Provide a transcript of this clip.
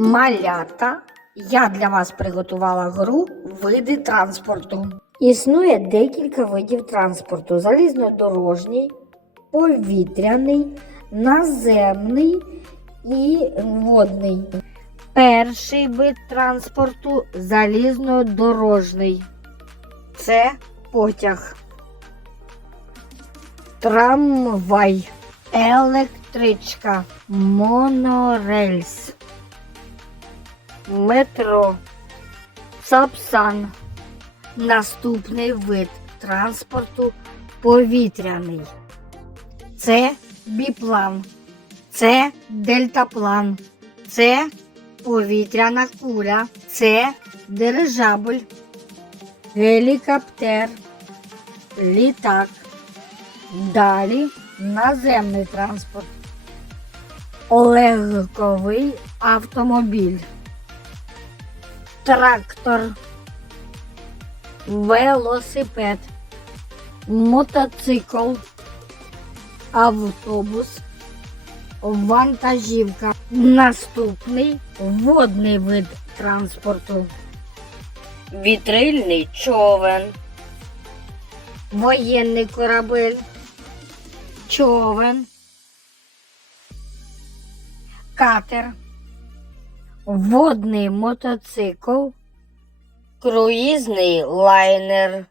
Малята, я для вас приготувала гру види транспорту. Існує декілька видів транспорту: залізнодорожній, повітряний, наземний і водний. Перший вид транспорту залізнодорожний. Це потяг. Трамвай, електричка, монорельс, метро, сапсан. Наступний вид транспорту повітряний. Це біплан, це дельтаплан, це повітряна куля, це дирижабль, гелікоптер, літак. Далі наземний транспорт. Легковий автомобіль. Трактор. Велосипед. Мотоцикл. Автобус. Вантажівка. Наступний водний вид транспорту. Вітрильний човен. Воєнний корабель. Човен. Катер. Водний мотоцикл. Круїзний лайнер.